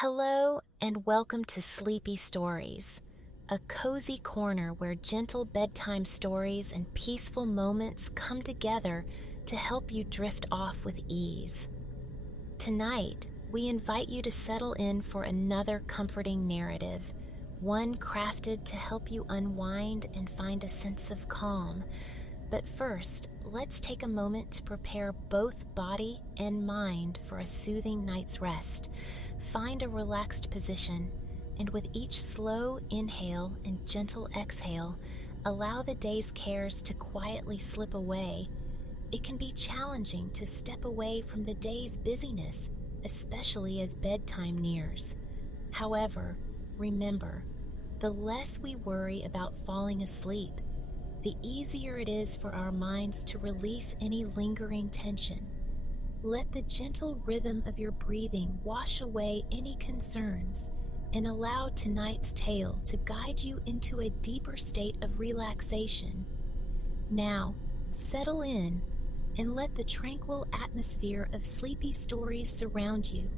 Hello and welcome to Sleepy Stories, a cozy corner where gentle bedtime stories and peaceful moments come together to help you drift off with ease. Tonight, we invite you to settle in for another comforting narrative, one crafted to help you unwind and find a sense of calm. But first, let's take a moment to prepare both body and mind for a soothing night's rest. Find a relaxed position, and with each slow inhale and gentle exhale, allow the day's cares to quietly slip away. It can be challenging to step away from the day's busyness, especially as bedtime nears. However, remember, the less we worry about falling asleep, the easier it is for our minds to release any lingering tension. Let the gentle rhythm of your breathing wash away any concerns and allow tonight's tale to guide you into a deeper state of relaxation. Now, settle in and let the tranquil atmosphere of sleepy stories surround you.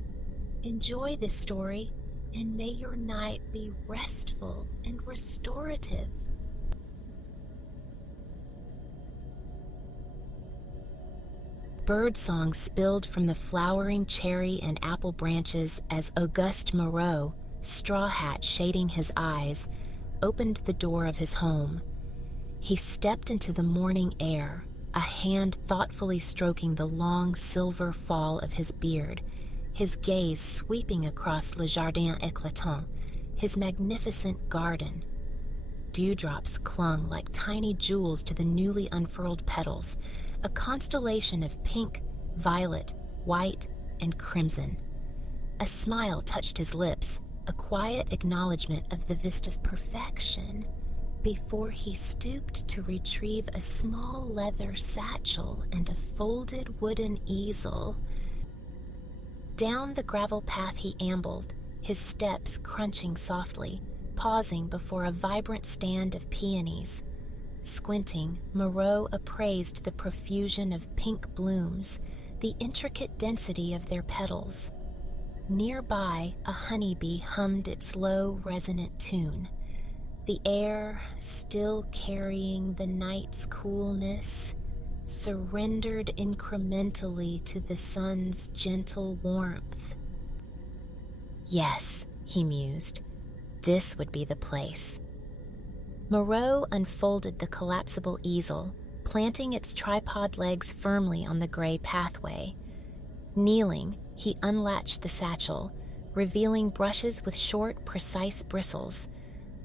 Enjoy this story, and may your night be restful and restorative. Birdsong spilled from the flowering cherry and apple branches as Auguste Moreau, straw hat shading his eyes, opened the door of his home. He stepped into the morning air, a hand thoughtfully stroking the long silver fall of his beard, his gaze sweeping across Le Jardin Éclatant, his magnificent garden. Dewdrops clung like tiny jewels to the newly unfurled petals, a constellation of pink, violet, white, and crimson. A smile touched his lips, a quiet acknowledgement of the vista's perfection, before he stooped to retrieve a small leather satchel and a folded wooden easel. Down the gravel path he ambled, his steps crunching softly, pausing before a vibrant stand of peonies. Squinting, Moreau appraised the profusion of pink blooms, the intricate density of their petals. Nearby, a honeybee hummed its low, resonant tune. The air, still carrying the night's coolness, surrendered incrementally to the sun's gentle warmth. Yes, he mused, this would be the place. Moreau unfolded the collapsible easel, planting its tripod legs firmly on the gray pathway. Kneeling, he unlatched the satchel, revealing brushes with short, precise bristles,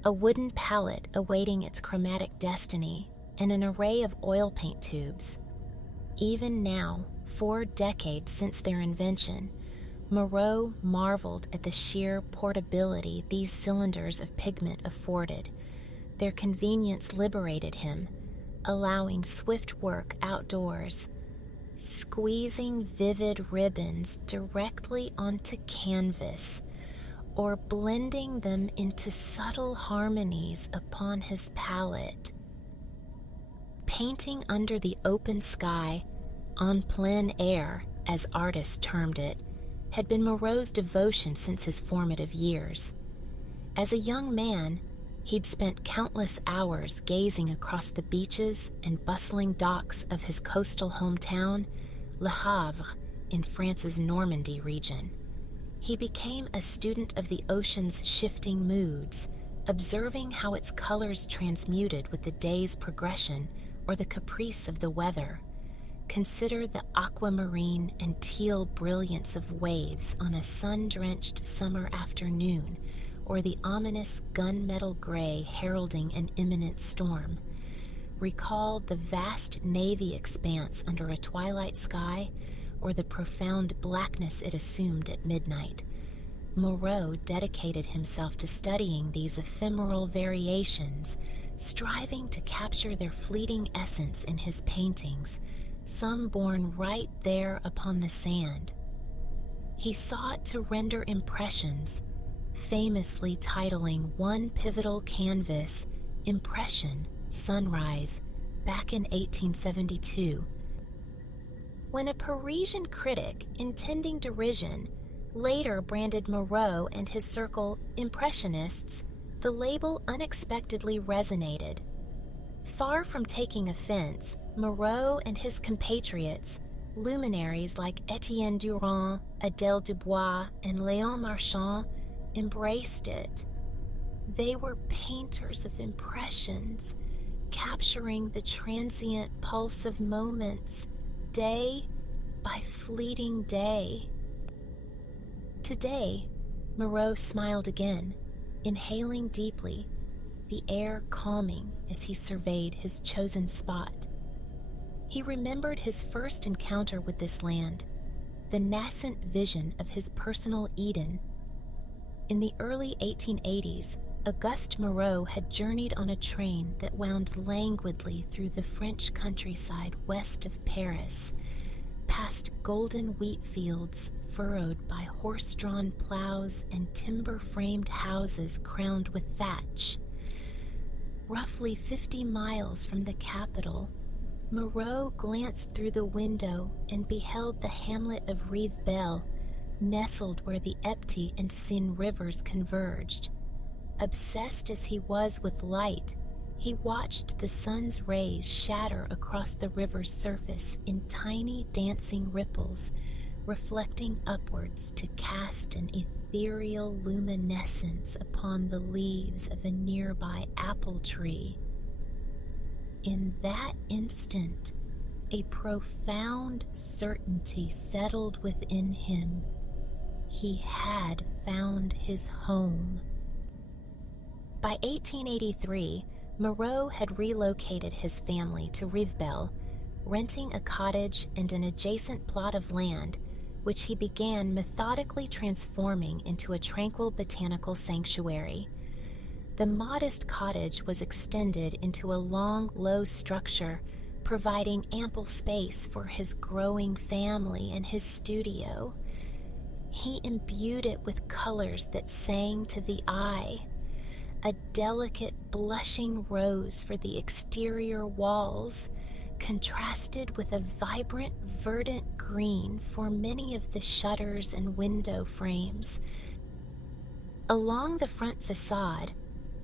a wooden palette awaiting its chromatic destiny, and an array of oil paint tubes. Even now, 4 decades since their invention, Moreau marveled at the sheer portability these cylinders of pigment afforded. Their convenience liberated him, allowing swift work outdoors, squeezing vivid ribbons directly onto canvas, or blending them into subtle harmonies upon his palette. Painting under the open sky, en plein air, as artists termed it, had been Moreau's devotion since his formative years. As a young man, he'd spent countless hours gazing across the beaches and bustling docks of his coastal hometown, Le Havre, in France's Normandy region. He became a student of the ocean's shifting moods, observing how its colors transmuted with the day's progression or the caprice of the weather. Consider the aquamarine and teal brilliance of waves on a sun-drenched summer afternoon, or the ominous gunmetal gray heralding an imminent storm. Recall the vast navy expanse under a twilight sky, or the profound blackness it assumed at midnight. Moreau dedicated himself to studying these ephemeral variations, striving to capture their fleeting essence in his paintings, some born right there upon the sand. He sought to render impressions, famously titling one pivotal canvas, Impression, Sunrise, back in 1872. When a Parisian critic, intending derision, later branded Moreau and his circle Impressionists, the label unexpectedly resonated. Far from taking offense, Moreau and his compatriots, luminaries like Etienne Durand, Adèle Dubois, and Léon Marchand, embraced it. They were painters of impressions, capturing the transient pulse of moments, day by fleeting day. Today, Moreau smiled again, inhaling deeply, the air calming as he surveyed his chosen spot. He remembered his first encounter with this land, the nascent vision of his personal Eden. In the early 1880s, Auguste Moreau had journeyed on a train that wound languidly through the French countryside west of Paris, past golden wheat fields furrowed by horse-drawn plows and timber-framed houses crowned with thatch. Roughly 50 miles from the capital, Moreau glanced through the window and beheld the hamlet of Restful, nestled where the Epte and Seine rivers converged. Obsessed as he was with light, he watched the sun's rays shatter across the river's surface in tiny dancing ripples, reflecting upwards to cast an ethereal luminescence upon the leaves of a nearby apple tree. In that instant, a profound certainty settled within him. He had found his home. By 1883, Moreau had relocated his family to Restful, renting a cottage and an adjacent plot of land, which he began methodically transforming into a tranquil botanical sanctuary. The modest cottage was extended into a long, low structure, providing ample space for his growing family and his studio. He imbued it with colors that sang to the eye, a delicate blushing rose for the exterior walls, contrasted with a vibrant verdant green for many of the shutters and window frames. Along the front facade,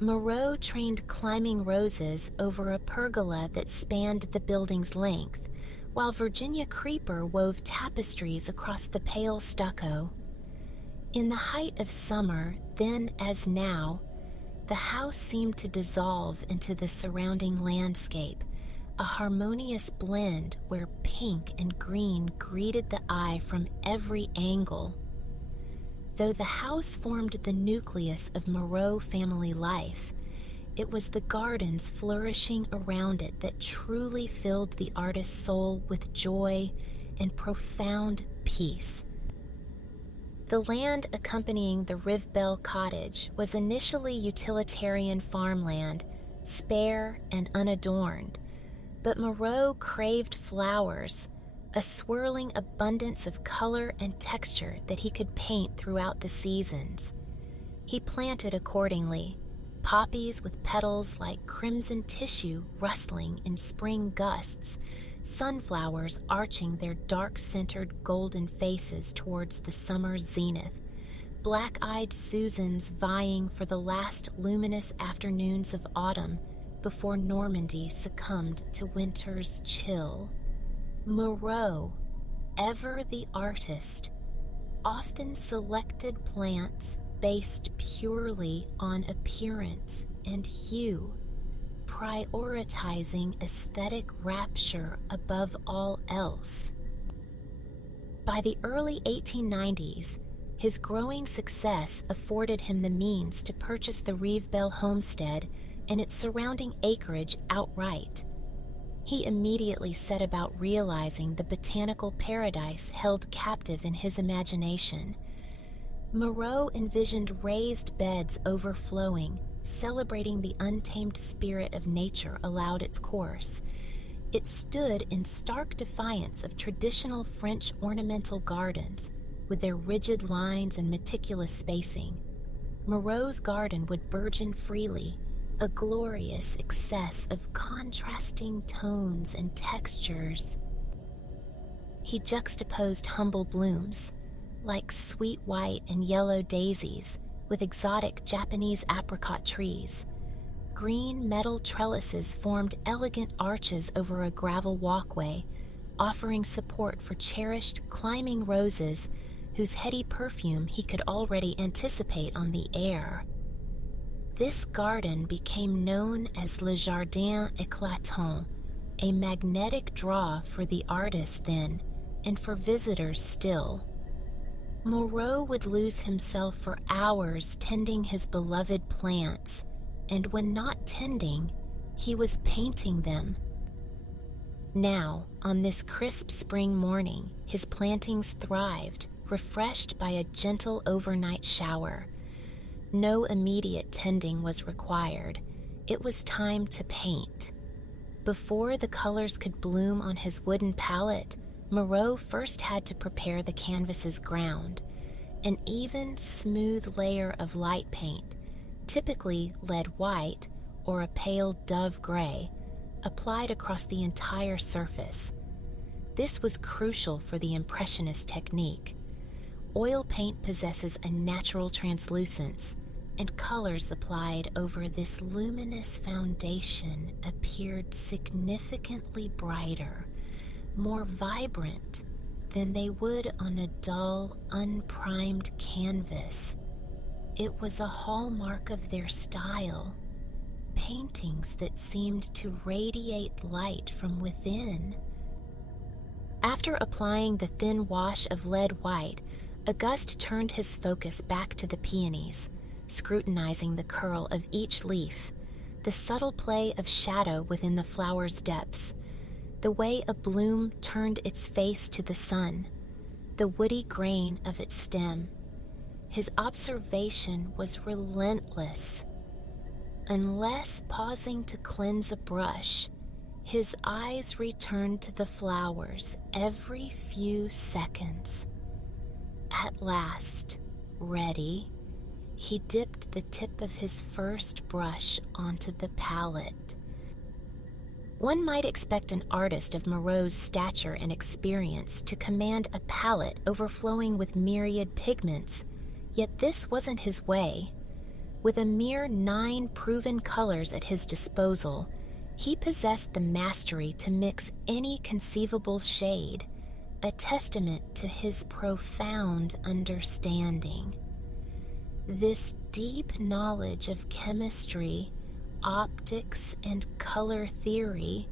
Moreau trained climbing roses over a pergola that spanned the building's length, while Virginia creeper wove tapestries across the pale stucco. In the height of summer, then as now, the house seemed to dissolve into the surrounding landscape, a harmonious blend where pink and green greeted the eye from every angle. Though the house formed the nucleus of Moreau family life, it was the gardens flourishing around it that truly filled the artist's soul with joy and profound peace. The land accompanying the Restful cottage was initially utilitarian farmland, spare and unadorned, but Moreau craved flowers, a swirling abundance of color and texture that he could paint throughout the seasons. He planted accordingly, poppies with petals like crimson tissue rustling in spring gusts, sunflowers arching their dark-centered golden faces towards the summer's zenith, black-eyed Susans vying for the last luminous afternoons of autumn before Normandy succumbed to winter's chill. Moreau, ever the artist, often selected plants based purely on appearance and hue, prioritizing aesthetic rapture above all else. By the early 1890s, his growing success afforded him the means to purchase the Restful homestead and its surrounding acreage outright. He immediately set about realizing the botanical paradise held captive in his imagination. Moreau envisioned raised beds overflowing, celebrating the untamed spirit of nature allowed its course. It stood in stark defiance of traditional French ornamental gardens, with their rigid lines and meticulous spacing. Moreau's garden would burgeon freely, a glorious excess of contrasting tones and textures. He juxtaposed humble blooms, like sweet white and yellow daisies with exotic Japanese apricot trees. Green metal trellises formed elegant arches over a gravel walkway, offering support for cherished climbing roses whose heady perfume he could already anticipate on the air. This garden became known as Le Jardin Éclatant, a magnetic draw for the artist then, and for visitors still. Moreau would lose himself for hours tending his beloved plants, and when not tending, he was painting them. Now, on this crisp spring morning, his plantings thrived, refreshed by a gentle overnight shower. No immediate tending was required. It was time to paint. Before the colors could bloom on his wooden palette, Moreau first had to prepare the canvas's ground, an even, smooth layer of light paint, typically lead white or a pale dove gray, applied across the entire surface. This was crucial for the Impressionist technique. Oil paint possesses a natural translucence, and colors applied over this luminous foundation appeared significantly brighter, more vibrant than they would on a dull, unprimed canvas. It was a hallmark of their style, paintings that seemed to radiate light from within. After applying the thin wash of lead white, Auguste turned his focus back to the peonies, scrutinizing the curl of each leaf, the subtle play of shadow within the flower's depths, the way a bloom turned its face to the sun, the woody grain of its stem. His observation was relentless. Unless pausing to cleanse a brush, his eyes returned to the flowers every few seconds. At last, ready, he dipped the tip of his first brush onto the palette. One might expect an artist of Moreau's stature and experience to command a palette overflowing with myriad pigments, yet this wasn't his way. With a mere 9 proven colors at his disposal, he possessed the mastery to mix any conceivable shade, a testament to his profound understanding. This deep knowledge of chemistry, optics, and color theory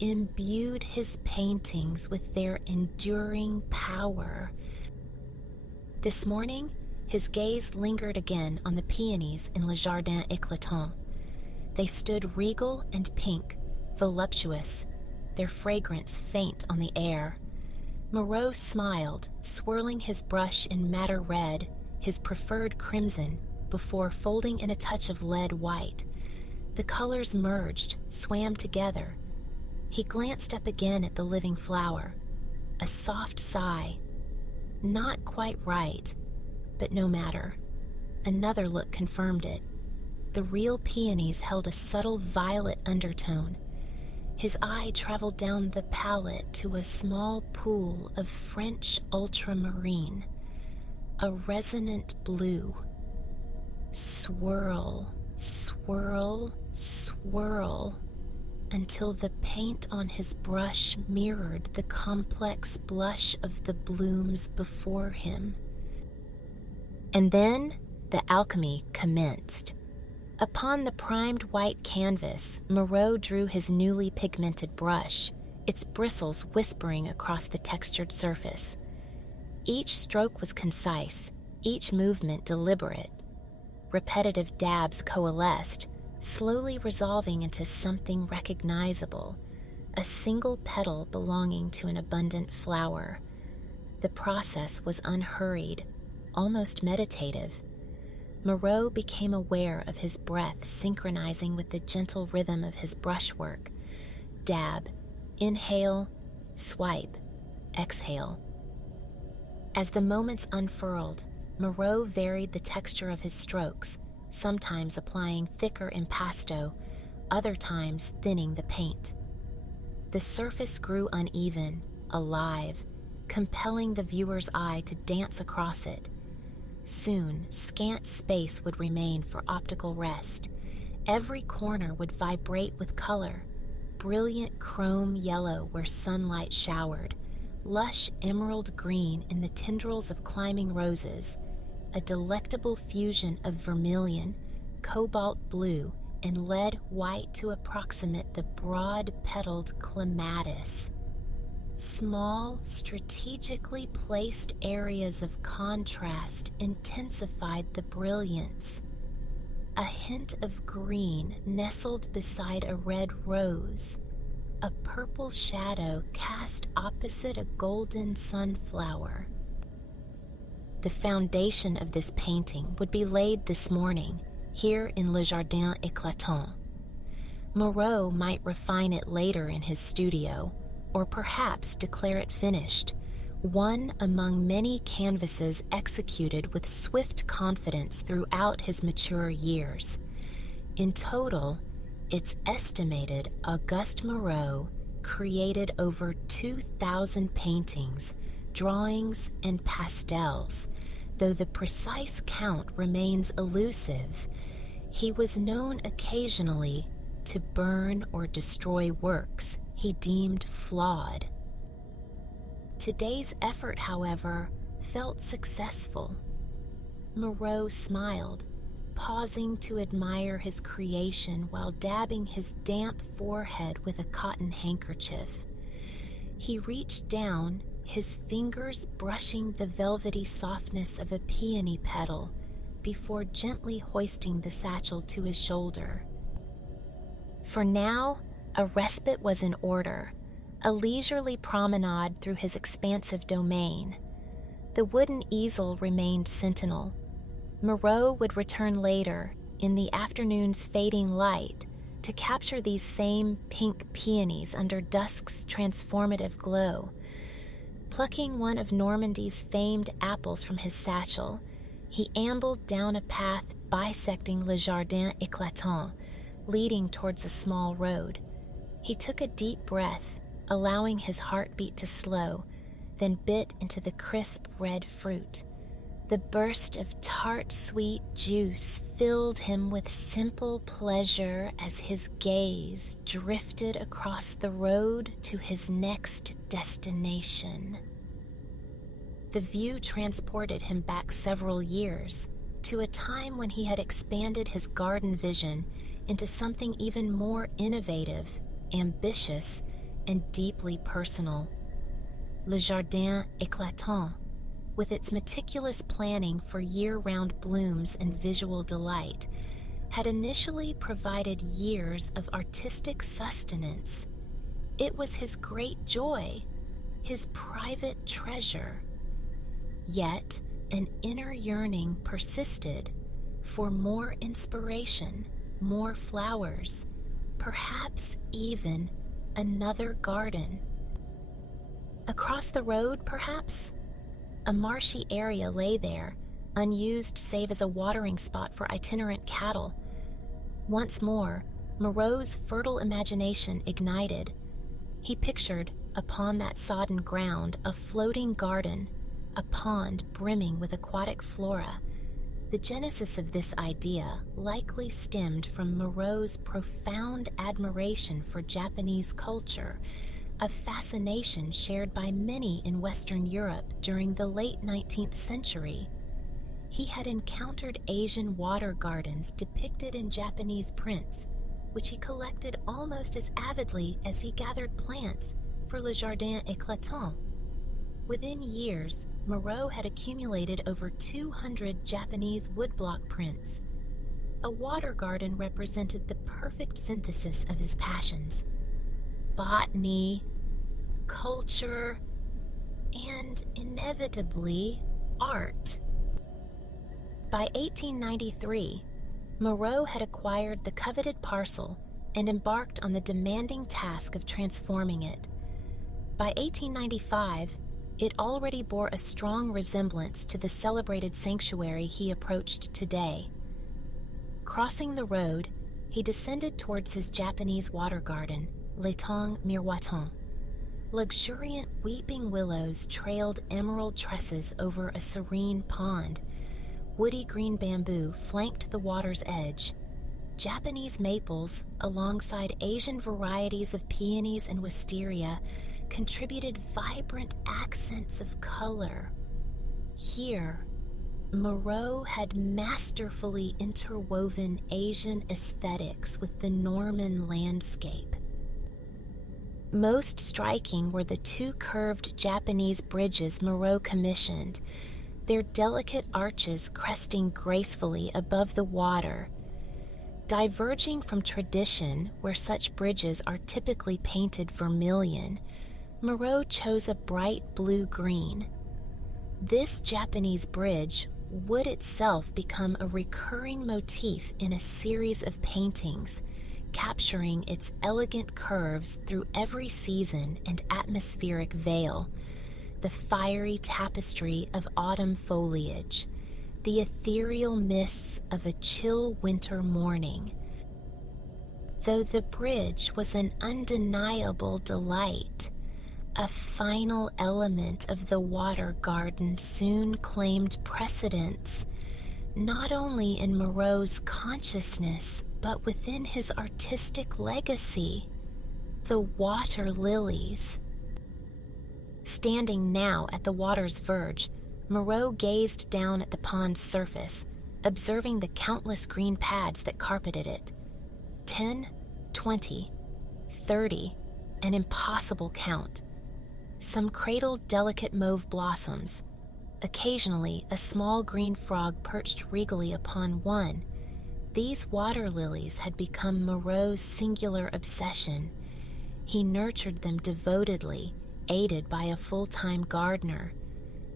imbued his paintings with their enduring power. This morning, his gaze lingered again on the peonies in Le Jardin Éclatant. They stood regal and pink, voluptuous, their fragrance faint on the air. Moreau smiled, swirling his brush in madder red, his preferred crimson, before folding in a touch of lead white. The colors merged, swam together. He glanced up again at the living flower. A soft sigh. Not quite right, but no matter. Another look confirmed it. The real peonies held a subtle violet undertone. His eye traveled down the palette to a small pool of French ultramarine, a resonant blue. Swirl, swirl, swirl, until the paint on his brush mirrored the complex blush of the blooms before him. And then the alchemy commenced. Upon the primed white canvas, Moreau drew his newly pigmented brush, its bristles whispering across the textured surface. Each stroke was concise, each movement deliberate. Repetitive dabs coalesced, slowly resolving into something recognizable, a single petal belonging to an abundant flower. The process was unhurried, almost meditative. Moreau became aware of his breath synchronizing with the gentle rhythm of his brushwork. Dab, inhale, swipe, exhale. As the moments unfurled, Moreau varied the texture of his strokes, sometimes applying thicker impasto, other times thinning the paint. The surface grew uneven, alive, compelling the viewer's eye to dance across it. Soon, scant space would remain for optical rest. Every corner would vibrate with color, brilliant chrome yellow where sunlight showered, lush emerald green in the tendrils of climbing roses, a delectable fusion of vermilion, cobalt blue, and lead white to approximate the broad-petaled clematis. Small, strategically placed areas of contrast intensified the brilliance. A hint of green nestled beside a red rose, a purple shadow cast opposite a golden sunflower. The foundation of this painting would be laid this morning, here in Le Jardin Éclatant. Moreau might refine it later in his studio, or perhaps declare it finished, one among many canvases executed with swift confidence throughout his mature years. In total, it's estimated Auguste Moreau created over 2,000 paintings, drawings, and pastels. Though the precise count remains elusive, he was known occasionally to burn or destroy works he deemed flawed. Today's effort, however, felt successful. Moreau smiled, pausing to admire his creation while dabbing his damp forehead with a cotton handkerchief. He reached down, his fingers brushing the velvety softness of a peony petal, before gently hoisting the satchel to his shoulder. For now, a respite was in order, a leisurely promenade through his expansive domain. The wooden easel remained sentinel. Moreau would return later, in the afternoon's fading light, to capture these same pink peonies under dusk's transformative glow. Plucking one of Normandy's famed apples from his satchel, he ambled down a path bisecting Le Jardin Éclatant, leading towards a small road. He took a deep breath, allowing his heartbeat to slow, then bit into the crisp red fruit. The burst of tart, sweet juice filled him with simple pleasure as his gaze drifted across the road to his next destination. The view transported him back several years, to a time when he had expanded his garden vision into something even more innovative, ambitious, and deeply personal. Le Jardin Éclatant, with its meticulous planning for year-round blooms and visual delight, had initially provided years of artistic sustenance. It was his great joy, his private treasure. Yet, an inner yearning persisted for more inspiration, more flowers, perhaps even another garden. Across the road, perhaps? A marshy area lay there, unused save as a watering spot for itinerant cattle. Once more, Moreau's fertile imagination ignited. He pictured, upon that sodden ground, a floating garden, a pond brimming with aquatic flora. The genesis of this idea likely stemmed from Moreau's profound admiration for Japanese culture, a fascination shared by many in Western Europe during the late 19th century. He had encountered Asian water gardens depicted in Japanese prints, which he collected almost as avidly as he gathered plants for Le Jardin Éclatant. Within years, Moreau had accumulated over 200 Japanese woodblock prints. A water garden represented the perfect synthesis of his passions: botany, culture, and inevitably art. By 1893, Moreau had acquired the coveted parcel and embarked on the demanding task of transforming it. By 1895, it already bore a strong resemblance to the celebrated sanctuary he approached today. Crossing the road, he descended towards his Japanese water garden, L'étang Miroitant. Luxuriant weeping willows trailed emerald tresses over a serene pond. Woody green bamboo flanked the water's edge. Japanese maples, alongside Asian varieties of peonies and wisteria, contributed vibrant accents of color. Here, Moreau had masterfully interwoven Asian aesthetics with the Norman landscape. Most striking were the two curved Japanese bridges Moreau commissioned, their delicate arches cresting gracefully above the water. Diverging from tradition, where such bridges are typically painted vermilion, Moreau chose a bright blue-green. This Japanese bridge would itself become a recurring motif in a series of paintings, capturing its elegant curves through every season and atmospheric veil, the fiery tapestry of autumn foliage, the ethereal mists of a chill winter morning. Though the bridge was an undeniable delight, a final element of the water garden soon claimed precedence, not only in Moreau's consciousness, but within his artistic legacy: the water lilies. Standing now at the water's verge, Moreau gazed down at the pond's surface, observing the countless green pads that carpeted it. 10, 20, 30, an impossible count. Some cradled delicate mauve blossoms. Occasionally, a small green frog perched regally upon one. These water lilies had become Moreau's singular obsession. He nurtured them devotedly, aided by a full-time gardener.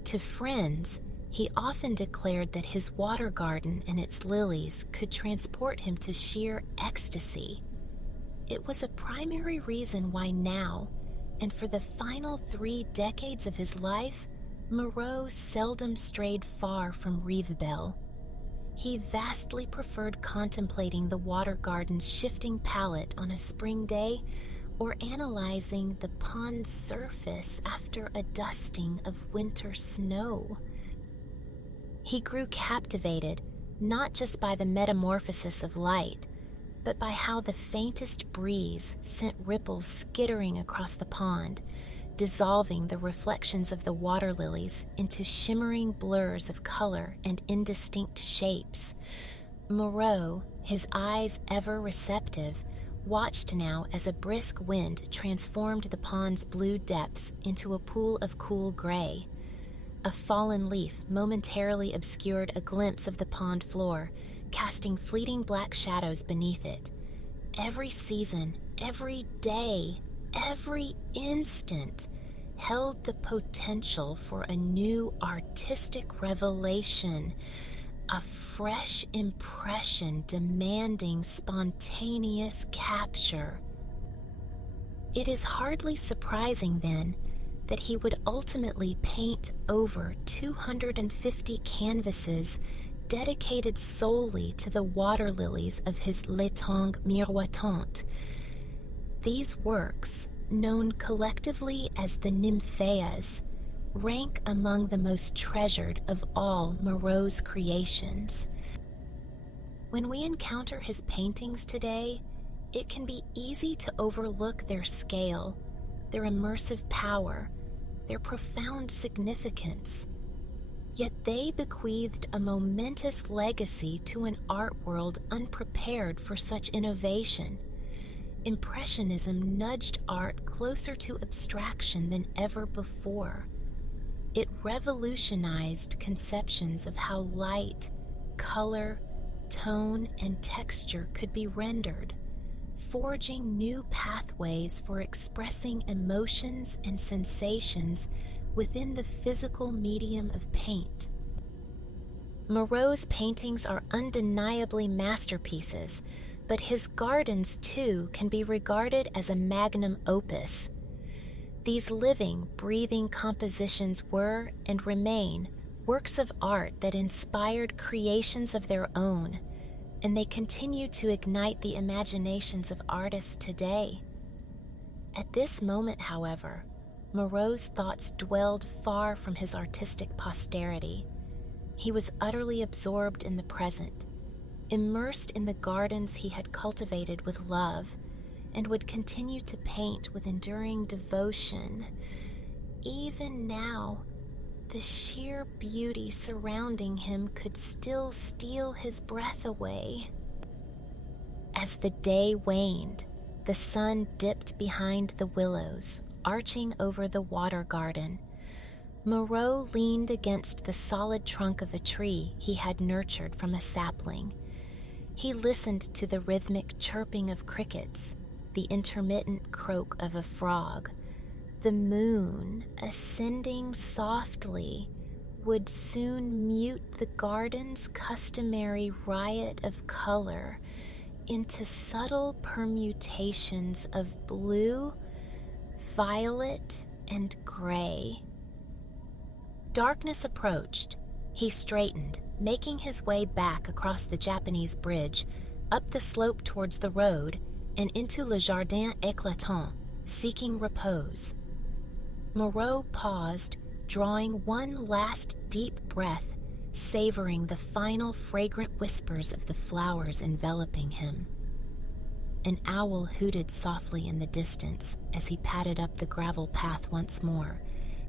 To friends, he often declared that his water garden and its lilies could transport him to sheer ecstasy. It was a primary reason why now, and for the final 3 decades of his life, Moreau seldom strayed far from Rivebelle. He vastly preferred contemplating the water garden's shifting palette on a spring day, or analyzing the pond's surface after a dusting of winter snow. He grew captivated, not just by the metamorphosis of light, but by how the faintest breeze sent ripples skittering across the pond, dissolving the reflections of the water lilies into shimmering blurs of color and indistinct shapes. Moreau, his eyes ever receptive, watched now as a brisk wind transformed the pond's blue depths into a pool of cool gray. A fallen leaf momentarily obscured a glimpse of the pond floor, casting fleeting black shadows beneath it. Every season, every day, every instant held the potential for a new artistic revelation, a fresh impression demanding spontaneous capture. It is hardly surprising, then, that he would ultimately paint over 250 canvases dedicated solely to the water lilies of his L'étang miroitant. These works, known collectively as the Nymphaeas, rank among the most treasured of all Moreau's creations. When we encounter his paintings today, it can be easy to overlook their scale, their immersive power, their profound significance. Yet they bequeathed a momentous legacy to an art world unprepared for such innovation. Impressionism nudged art closer to abstraction than ever before. It revolutionized conceptions of how light, color, tone, and texture could be rendered, forging new pathways for expressing emotions and sensations within the physical medium of paint. Moreau's paintings are undeniably masterpieces, but his gardens, too, can be regarded as a magnum opus. These living, breathing compositions were, and remain, works of art that inspired creations of their own, and they continue to ignite the imaginations of artists today. At this moment, however, Moreau's thoughts dwelled far from his artistic posterity. He was utterly absorbed in the present, immersed in the gardens he had cultivated with love, and would continue to paint with enduring devotion. Even now, the sheer beauty surrounding him could still steal his breath away. As the day waned, the sun dipped behind the willows, arching over the water garden. Moreau leaned against the solid trunk of a tree he had nurtured from a sapling. He listened to the rhythmic chirping of crickets, the intermittent croak of a frog. The moon, ascending softly, would soon mute the garden's customary riot of color into subtle permutations of blue, violet, and gray. Darkness approached. He straightened, making his way back across the Japanese bridge, up the slope towards the road, and into Le Jardin Éclatant, seeking repose. Moreau paused, drawing one last deep breath, savoring the final fragrant whispers of the flowers enveloping him. An owl hooted softly in the distance as he padded up the gravel path once more,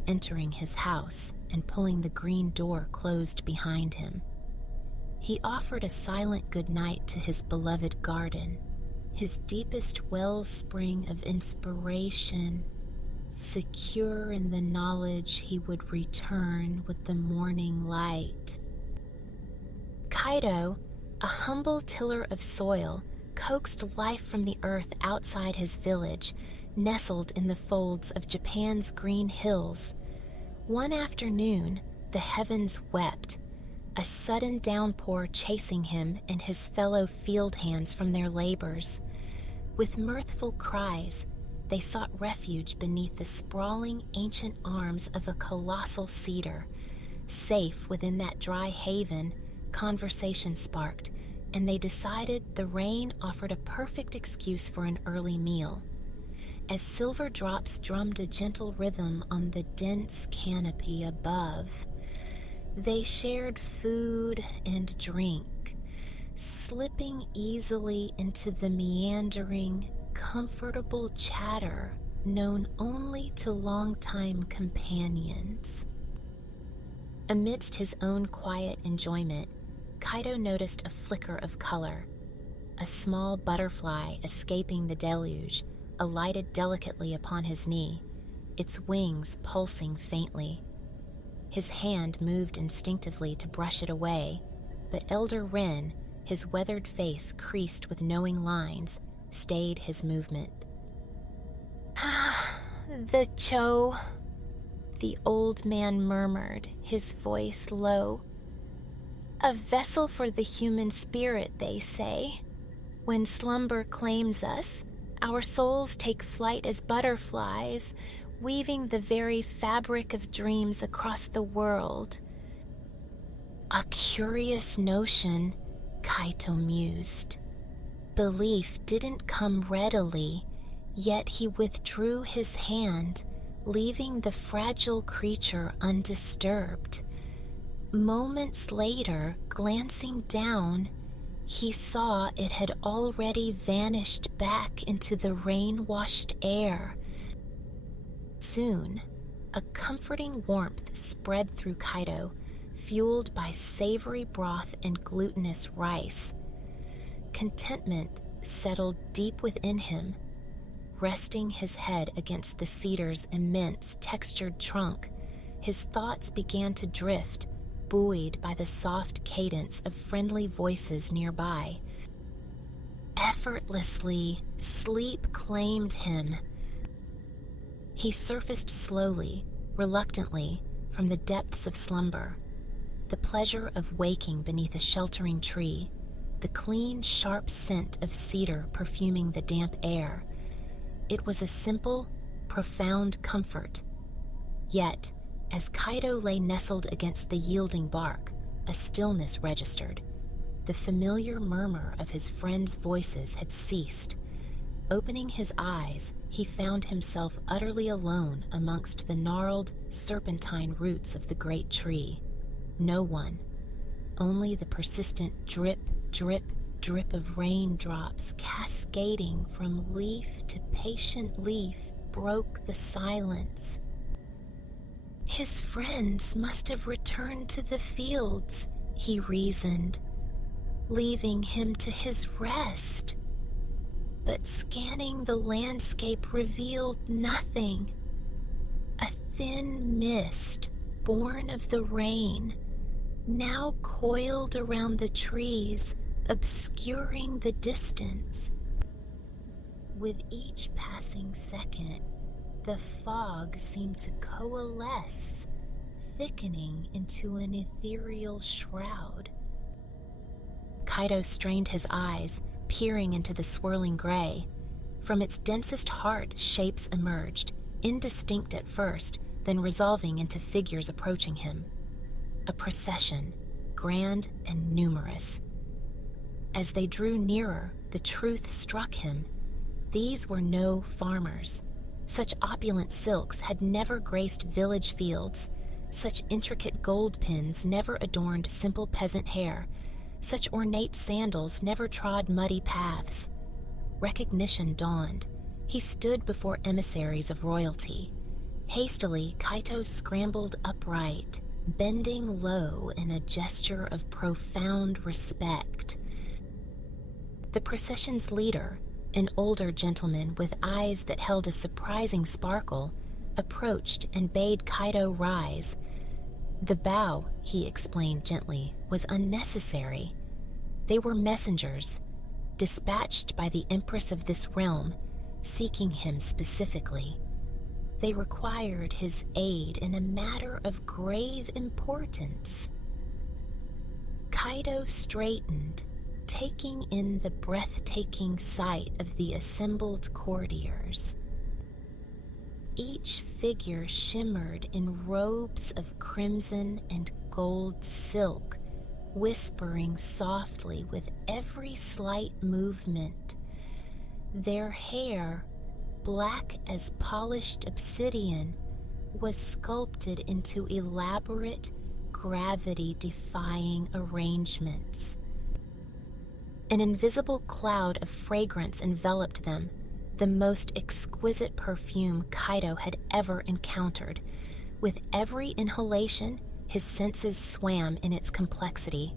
entering his house and pulling the green door closed behind him. He offered a silent goodnight to his beloved garden, his deepest wellspring of inspiration, secure in the knowledge he would return with the morning light. Kaido, a humble tiller of soil, coaxed life from the earth outside his village, nestled in the folds of Japan's green hills. One afternoon, the heavens wept, a sudden downpour chasing him and his fellow field hands from their labors. With mirthful cries, they sought refuge beneath the sprawling ancient arms of a colossal cedar. Safe within that dry haven, conversation sparked, and they decided the rain offered a perfect excuse for an early meal. As silver drops drummed a gentle rhythm on the dense canopy above, they shared food and drink, slipping easily into the meandering, comfortable chatter known only to longtime companions. Amidst his own quiet enjoyment, Kaido noticed a flicker of color. A small butterfly escaping the deluge alighted delicately upon his knee, its wings pulsing faintly. His hand moved instinctively to brush it away, but Elder Ren, his weathered face creased with knowing lines, stayed his movement. "The Cho," the old man murmured, his voice low. "A vessel for the human spirit, they say. When slumber claims us, our souls take flight as butterflies, weaving the very fabric of dreams across the world." A curious notion, Kaito mused. Belief didn't come readily, yet he withdrew his hand, leaving the fragile creature undisturbed. Moments later, glancing down, he saw it had already vanished back into the rain-washed air. Soon, a comforting warmth spread through Kaido, fueled by savory broth and glutinous rice. Contentment settled deep within him. Resting his head against the cedar's immense textured trunk, his thoughts began to drift, buoyed by the soft cadence of friendly voices nearby. Effortlessly, sleep claimed him. He surfaced slowly, reluctantly, from the depths of slumber. The pleasure of waking beneath a sheltering tree, the clean, sharp scent of cedar perfuming the damp air. It was a simple, profound comfort. Yet, as Kaido lay nestled against the yielding bark, a stillness registered. The familiar murmur of his friends' voices had ceased. Opening his eyes, he found himself utterly alone amongst the gnarled, serpentine roots of the great tree. No one. Only the persistent drip, drip, drip of raindrops cascading from leaf to patient leaf broke the silence. His friends must have returned to the fields, he reasoned, leaving him to his rest. But scanning the landscape revealed nothing. A thin mist, born of the rain, now coiled around the trees, obscuring the distance. With each passing second, the fog seemed to coalesce, thickening into an ethereal shroud. Kaito strained his eyes, peering into the swirling gray. From its densest heart, shapes emerged, indistinct at first, then resolving into figures approaching him. A procession, grand and numerous. As they drew nearer, the truth struck him. These were no farmers. Such opulent silks had never graced village fields. Such intricate gold pins never adorned simple peasant hair. Such ornate sandals never trod muddy paths. Recognition dawned. He stood before emissaries of royalty. Hastily, Kaito scrambled upright, bending low in a gesture of profound respect. The procession's leader, an older gentleman with eyes that held a surprising sparkle, approached and bade Kaito rise. The bow, he explained gently, was unnecessary. They were messengers, dispatched by the Empress of this realm, seeking him specifically. They required his aid in a matter of grave importance. Kaito straightened, taking in the breathtaking sight of the assembled courtiers. Each figure shimmered in robes of crimson and gold silk, whispering softly with every slight movement. Their hair, black as polished obsidian, was sculpted into elaborate, gravity-defying arrangements. An invisible cloud of fragrance enveloped them, the most exquisite perfume Kaito had ever encountered. With every inhalation, his senses swam in its complexity.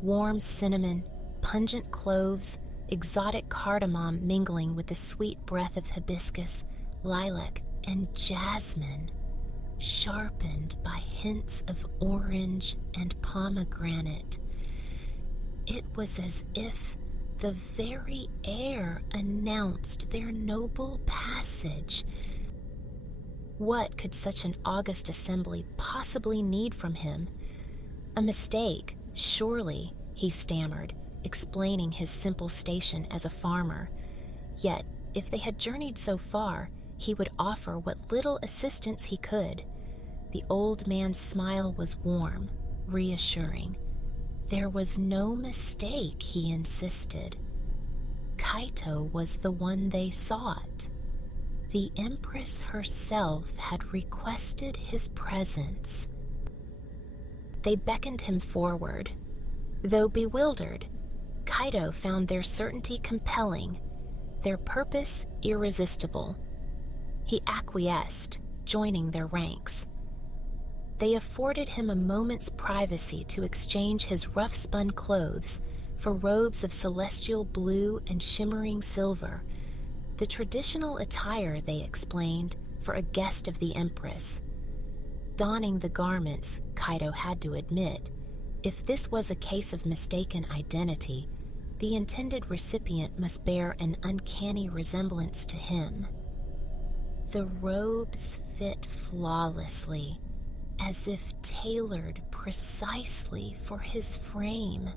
Warm cinnamon, pungent cloves, exotic cardamom mingling with the sweet breath of hibiscus, lilac, and jasmine, sharpened by hints of orange and pomegranate. It was as if the very air announced their noble passage. What could such an august assembly possibly need from him? A mistake, surely, he stammered, explaining his simple station as a farmer. Yet, if they had journeyed so far, he would offer what little assistance he could. The old man's smile was warm, reassuring. There was no mistake, he insisted. Kaito was the one they sought. The Empress herself had requested his presence. They beckoned him forward. Though bewildered, Kaito found their certainty compelling, their purpose irresistible. He acquiesced, joining their ranks. They afforded him a moment's privacy to exchange his rough-spun clothes for robes of celestial blue and shimmering silver, the traditional attire, they explained, for a guest of the Empress. Donning the garments, Kaito had to admit, if this was a case of mistaken identity, the intended recipient must bear an uncanny resemblance to him. The robes fit flawlessly, as if tailored precisely for his frame.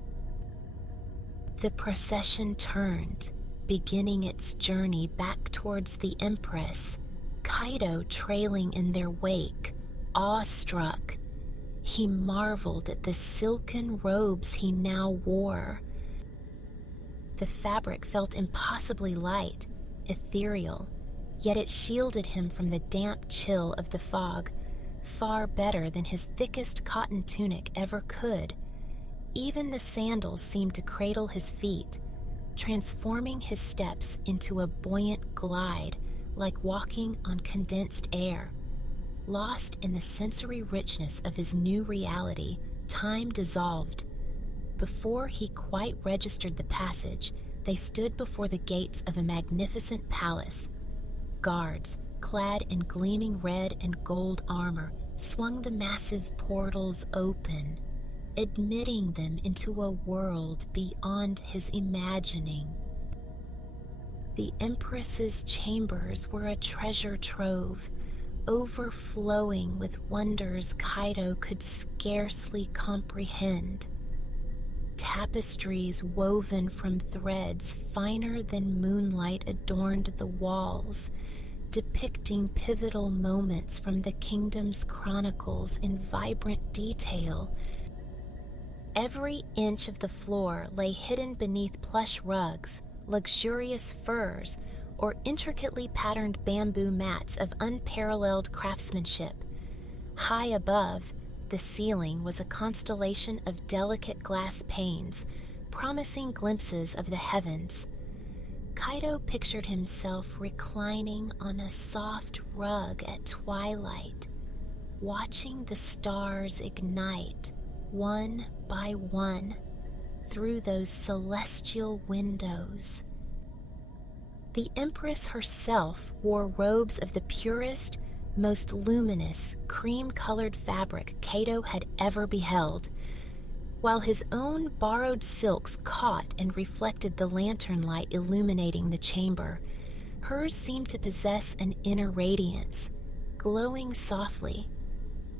The procession turned, beginning its journey back towards the Empress, Kaito trailing in their wake, awestruck. He marveled at the silken robes he now wore. The fabric felt impossibly light, ethereal, yet it shielded him from the damp chill of the fog far better than his thickest cotton tunic ever could. Even the sandals seemed to cradle his feet, transforming his steps into a buoyant glide like walking on condensed air. Lost in the sensory richness of his new reality, time dissolved. Before he quite registered the passage, they stood before the gates of a magnificent palace. Guards, clad in gleaming red and gold armor, swung the massive portals open, admitting them into a world beyond his imagining. The Empress's chambers were a treasure trove, overflowing with wonders Kaido could scarcely comprehend. Tapestries woven from threads finer than moonlight adorned the walls, depicting pivotal moments from the kingdom's chronicles in vibrant detail. Every inch of the floor lay hidden beneath plush rugs, luxurious furs, or intricately patterned bamboo mats of unparalleled craftsmanship. High above, the ceiling was a constellation of delicate glass panes, promising glimpses of the heavens. Kaido pictured himself reclining on a soft rug at twilight, watching the stars ignite, one by one, through those celestial windows. The Empress herself wore robes of the purest, most luminous, cream-colored fabric Kaido had ever beheld. While his own borrowed silks caught and reflected the lantern light illuminating the chamber, hers seemed to possess an inner radiance, glowing softly.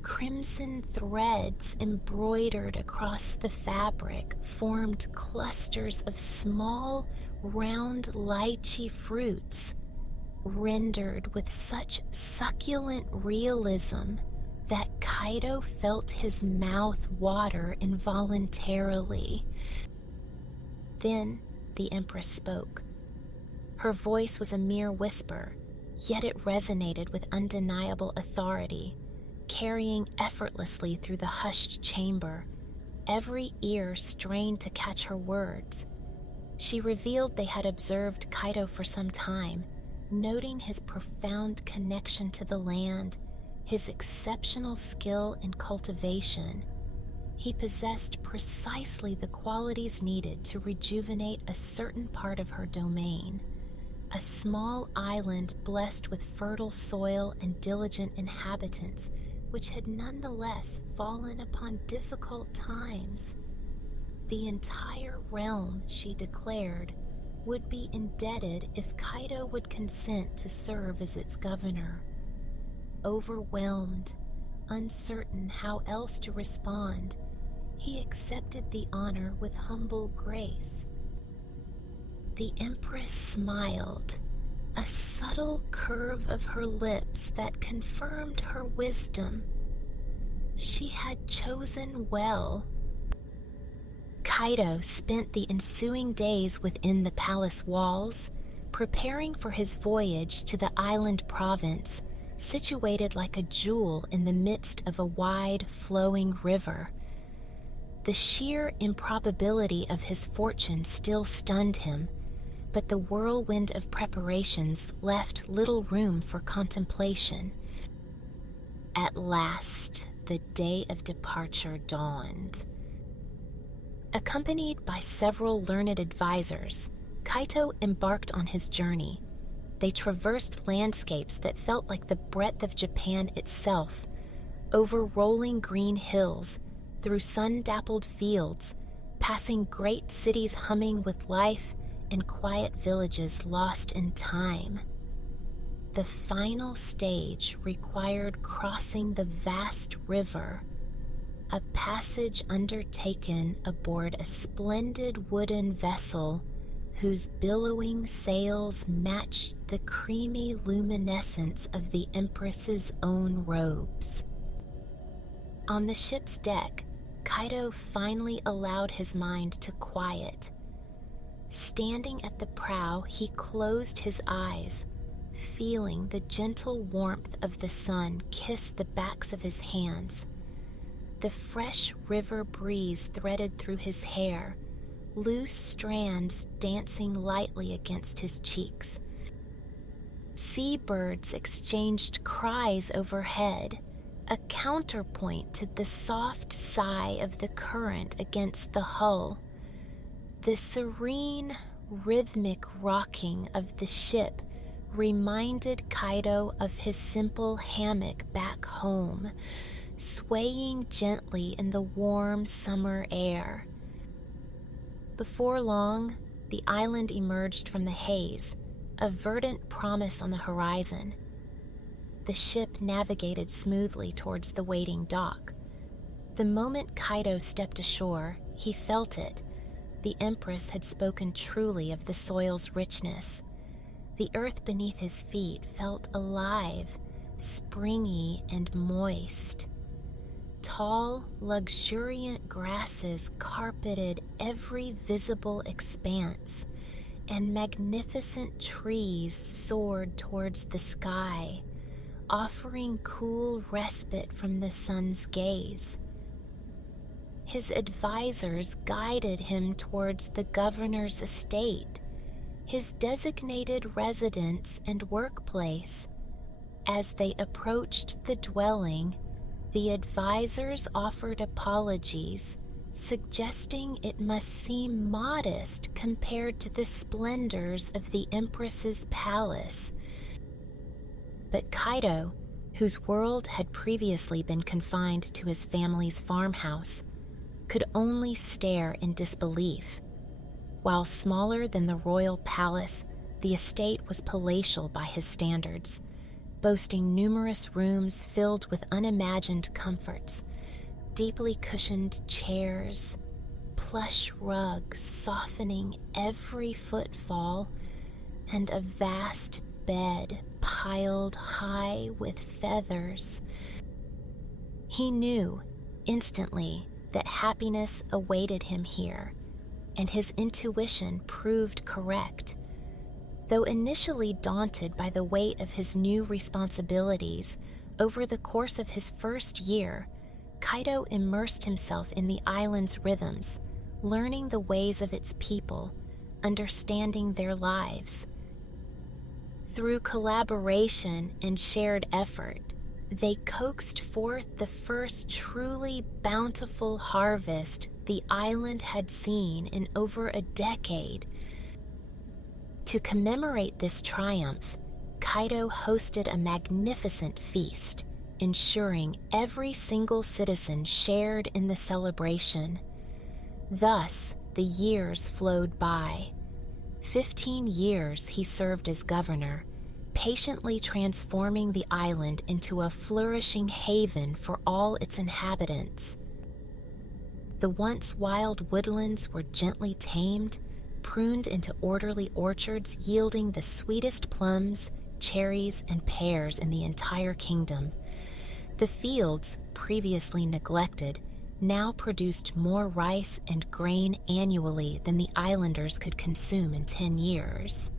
Crimson threads embroidered across the fabric formed clusters of small, round lychee fruits, rendered with such succulent realism that Kaido felt his mouth water involuntarily. Then the Empress spoke. Her voice was a mere whisper, yet it resonated with undeniable authority, carrying effortlessly through the hushed chamber, every ear strained to catch her words. She revealed they had observed Kaido for some time, noting his profound connection to the land, his exceptional skill in cultivation. He possessed precisely the qualities needed to rejuvenate a certain part of her domain, a small island blessed with fertile soil and diligent inhabitants, which had nonetheless fallen upon difficult times. The entire realm, she declared, would be indebted if Kaido would consent to serve as its governor. Overwhelmed, uncertain how else to respond, he accepted the honor with humble grace. The Empress smiled, a subtle curve of her lips that confirmed her wisdom. She had chosen well. Kaido spent the ensuing days within the palace walls, preparing for his voyage to the island province, situated like a jewel in the midst of a wide, flowing river. The sheer improbability of his fortune still stunned him, but the whirlwind of preparations left little room for contemplation. At last, the day of departure dawned. Accompanied by several learned advisors, Kaito embarked on his journey. They traversed landscapes that felt like the breadth of Japan itself, over rolling green hills, through sun-dappled fields, passing great cities humming with life and quiet villages lost in time. The final stage required crossing the vast river, a passage undertaken aboard a splendid wooden vessel whose billowing sails matched the creamy luminescence of the Empress's own robes. On the ship's deck, Kaito finally allowed his mind to quiet. Standing at the prow, he closed his eyes, feeling the gentle warmth of the sun kiss the backs of his hands. The fresh river breeze threaded through his hair, loose strands dancing lightly against his cheeks. Seabirds exchanged cries overhead, a counterpoint to the soft sigh of the current against the hull. The serene, rhythmic rocking of the ship reminded Kaido of his simple hammock back home, swaying gently in the warm summer air. Before long, the island emerged from the haze, a verdant promise on the horizon. The ship navigated smoothly towards the waiting dock. The moment Kaido stepped ashore, he felt it. The Empress had spoken truly of the soil's richness. The earth beneath his feet felt alive, springy and moist. Tall, luxuriant grasses carpeted every visible expanse, and magnificent trees soared towards the sky, offering cool respite from the sun's gaze. His advisors guided him towards the governor's estate, his designated residence and workplace. As they approached the dwelling, the advisors offered apologies, suggesting it must seem modest compared to the splendors of the Empress's palace. But Kaido, whose world had previously been confined to his family's farmhouse, could only stare in disbelief. While smaller than the royal palace, the estate was palatial by his standards, boasting numerous rooms filled with unimagined comforts, deeply cushioned chairs, plush rugs softening every footfall, and a vast bed piled high with feathers. He knew instantly that happiness awaited him here, and his intuition proved correct. Though initially daunted by the weight of his new responsibilities, over the course of his first year, Kaido immersed himself in the island's rhythms, learning the ways of its people, understanding their lives. Through collaboration and shared effort, they coaxed forth the first truly bountiful harvest the island had seen in over a decade. To commemorate this triumph, Kaido hosted a magnificent feast, ensuring every single citizen shared in the celebration. Thus, the years flowed by. 15 years he served as governor, patiently transforming the island into a flourishing haven for all its inhabitants. The once wild woodlands were gently tamed, pruned into orderly orchards yielding the sweetest plums, cherries, and pears in the entire kingdom. The fields, previously neglected, now produced more rice and grain annually than the islanders could consume in 10 years.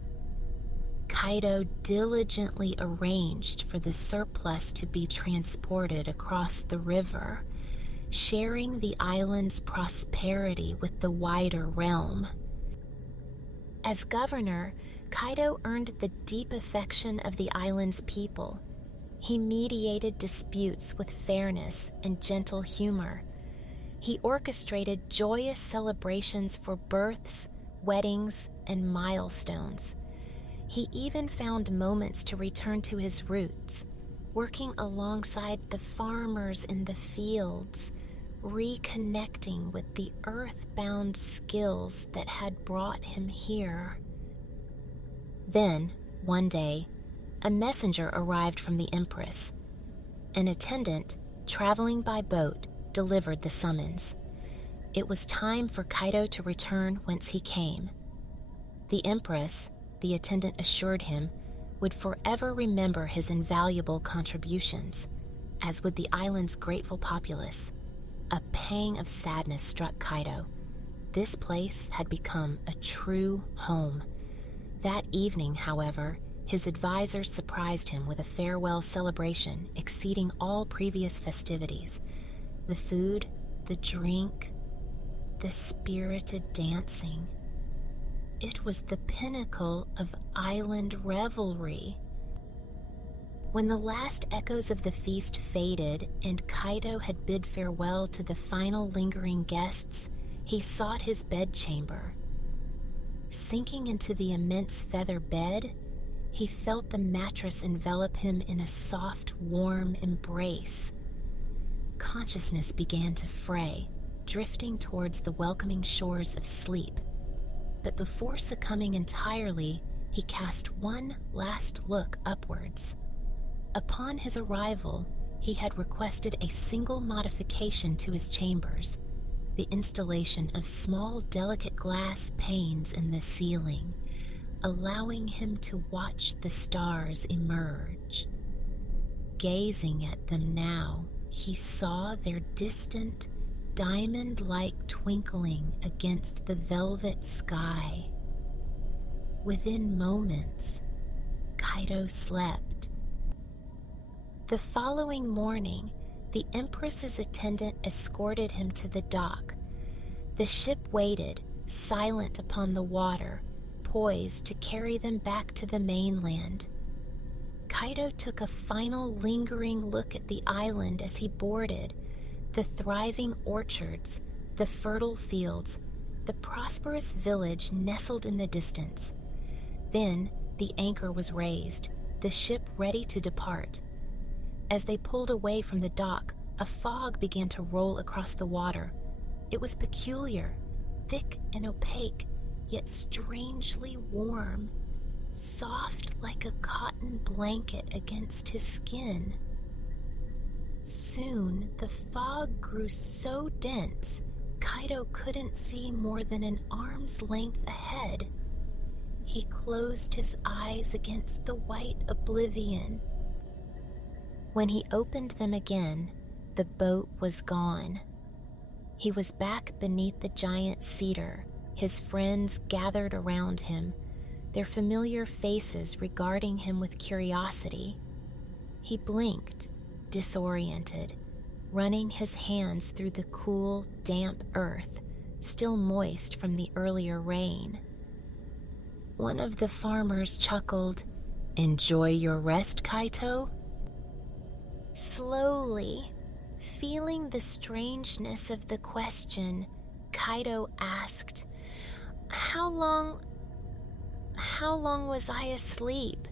Kaido diligently arranged for the surplus to be transported across the river, sharing the island's prosperity with the wider realm. As governor, Kaido earned the deep affection of the island's people. He mediated disputes with fairness and gentle humor. He orchestrated joyous celebrations for births, weddings, and milestones. He even found moments to return to his roots, working alongside the farmers in the fields, reconnecting with the earthbound skills that had brought him here. Then, one day, a messenger arrived from the Empress. An attendant, traveling by boat, delivered the summons. It was time for Kaido to return whence he came. The Empress, the attendant assured him, would forever remember his invaluable contributions, as would the island's grateful populace. A pang of sadness struck Kaido. This place had become a true home. That evening, however, his advisors surprised him with a farewell celebration exceeding all previous festivities. The food, the drink, the spirited dancing. It was the pinnacle of island revelry. When the last echoes of the feast faded and Kaido had bid farewell to the final lingering guests, he sought his bedchamber. Sinking into the immense feather bed, he felt the mattress envelop him in a soft, warm embrace. Consciousness began to fray, drifting towards the welcoming shores of sleep. But before succumbing entirely, he cast one last look upwards. Upon his arrival, he had requested a single modification to his chambers, the installation of small, delicate glass panes in the ceiling, allowing him to watch the stars emerge. Gazing at them now, he saw their distant, diamond-like twinkling against the velvet sky. Within moments, Kaido slept. The following morning, the Empress's attendant escorted him to the dock. The ship waited, silent upon the water, poised to carry them back to the mainland. Kaido took a final lingering look at the island as he boarded, the thriving orchards, the fertile fields, the prosperous village nestled in the distance. Then the anchor was raised, the ship ready to depart. As they pulled away from the dock, a fog began to roll across the water. It was peculiar, thick and opaque, yet strangely warm, soft like a cotton blanket against his skin. Soon the fog grew so dense, Kaido couldn't see more than an arm's length ahead. He closed his eyes against the white oblivion. When he opened them again, the boat was gone. He was back beneath the giant cedar, his friends gathered around him, their familiar faces regarding him with curiosity. He blinked, disoriented, running his hands through the cool, damp earth, still moist from the earlier rain. One of the farmers chuckled, "Enjoy your rest, Kaito?" Slowly, feeling the strangeness of the question, Kaido asked, How long was I asleep?"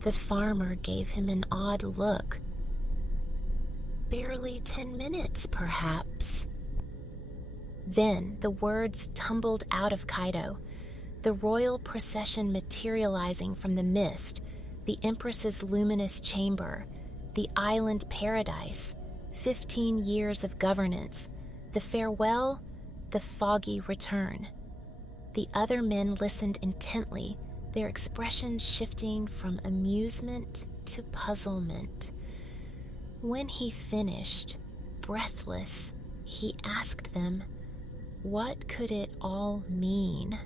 The farmer gave him an odd look. "Barely 10 minutes, perhaps." Then the words tumbled out of Kaido, the royal procession materializing from the mist, the Empress's luminous chamber, the island paradise, 15 years of governance, the farewell, the foggy return. The other men listened intently, their expressions shifting from amusement to puzzlement. When he finished, breathless, he asked them, what could it all mean?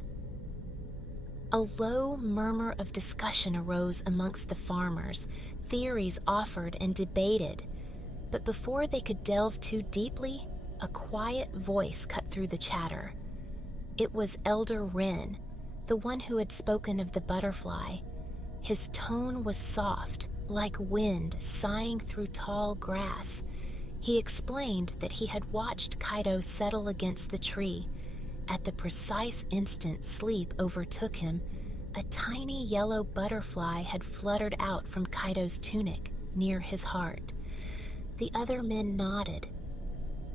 A low murmur of discussion arose amongst the farmers, theories offered and debated, but before they could delve too deeply, a quiet voice cut through the chatter. It was Elder Ren, the one who had spoken of the butterfly. His tone was soft, like wind sighing through tall grass. He explained that he had watched Kaido settle against the tree. At the precise instant sleep overtook him, a tiny yellow butterfly had fluttered out from Kaido's tunic, near his heart. The other men nodded.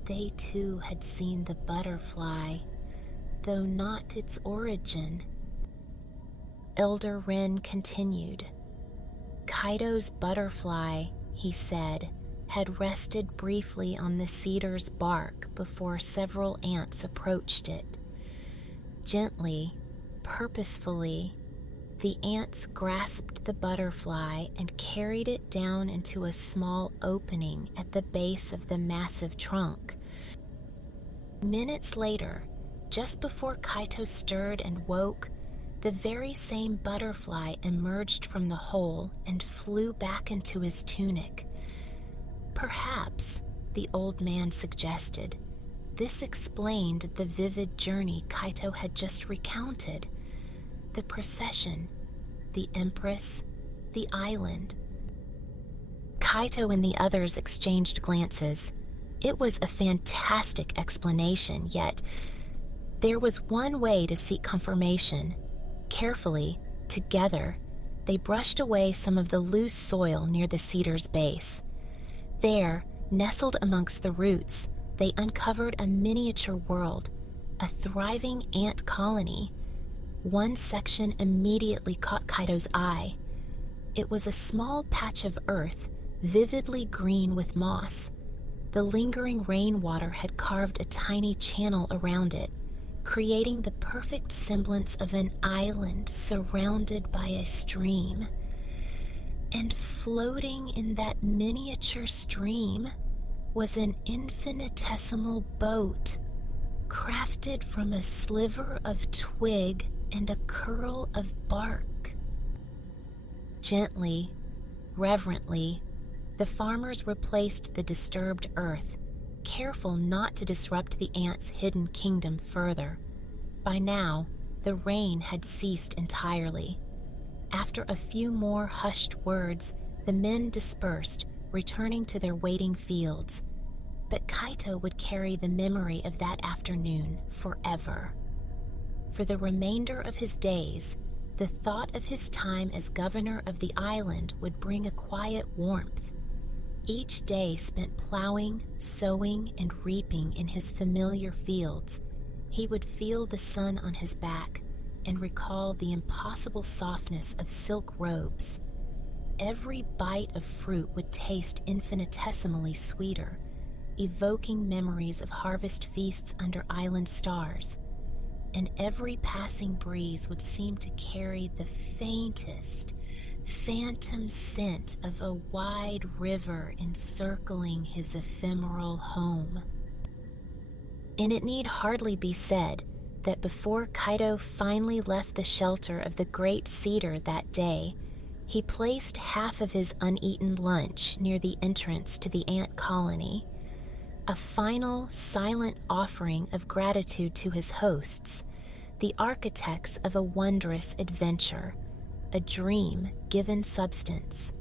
They too had seen the butterfly, though not its origin. Elder Ren continued. Kaido's butterfly, he said, had rested briefly on the cedar's bark before several ants approached it. Gently, purposefully, the ants grasped the butterfly and carried it down into a small opening at the base of the massive trunk. Minutes later, just before Kaito stirred and woke, the very same butterfly emerged from the hole and flew back into his tunic. Perhaps, the old man suggested, this explained the vivid journey Kaito had just recounted. The procession, the Empress, the island. Kaito and the others exchanged glances. It was a fantastic explanation, yet there was one way to seek confirmation. Carefully, together, they brushed away some of the loose soil near the cedar's base. There, nestled amongst the roots, they uncovered a miniature world, a thriving ant colony. One section immediately caught Kaito's eye. It was a small patch of earth, vividly green with moss. The lingering rainwater had carved a tiny channel around it, creating the perfect semblance of an island surrounded by a stream. And floating in that miniature stream was an infinitesimal boat, crafted from a sliver of twig and a curl of bark. Gently, reverently, the farmers replaced the disturbed earth, careful not to disrupt the ants' hidden kingdom further. By now, the rain had ceased entirely. After a few more hushed words, the men dispersed, returning to their waiting fields. But Kaito would carry the memory of that afternoon forever. For the remainder of his days, the thought of his time as governor of the island would bring a quiet warmth. Each day spent plowing, sowing, and reaping in his familiar fields, he would feel the sun on his back and recall the impossible softness of silk robes. Every bite of fruit would taste infinitesimally sweeter, evoking memories of harvest feasts under island stars, and every passing breeze would seem to carry the faintest, phantom scent of a wide river encircling his ephemeral home. And it need hardly be said that before Kaito finally left the shelter of the great cedar that day, he placed half of his uneaten lunch near the entrance to the ant colony, a final, silent offering of gratitude to his hosts, the architects of a wondrous adventure, a dream given substance.